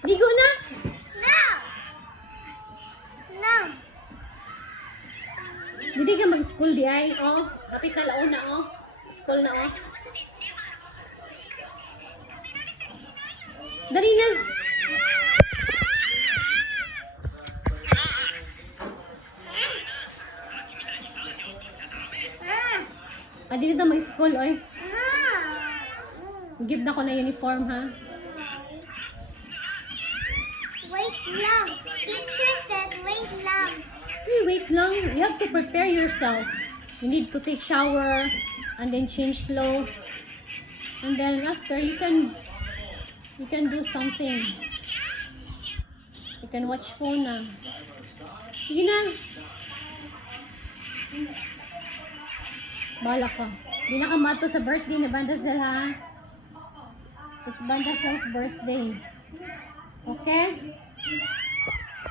Ligo na! No! No! Hindi ka mag-school di ay. Oh, hapit na laon na oh. School na oh. Dali na. Dito na mag-school oy. Give na ko na uniform ha. Wait lang. Teacher said wait lang. Hey, wait lang. You have to prepare yourself. You need to take shower and then change clothes. And then after you can do something. You can watch phone na. Sige na. Bala ka. Di na ka mato sa birthday ni Bandasel ha. It's Bandasel's birthday. Okay?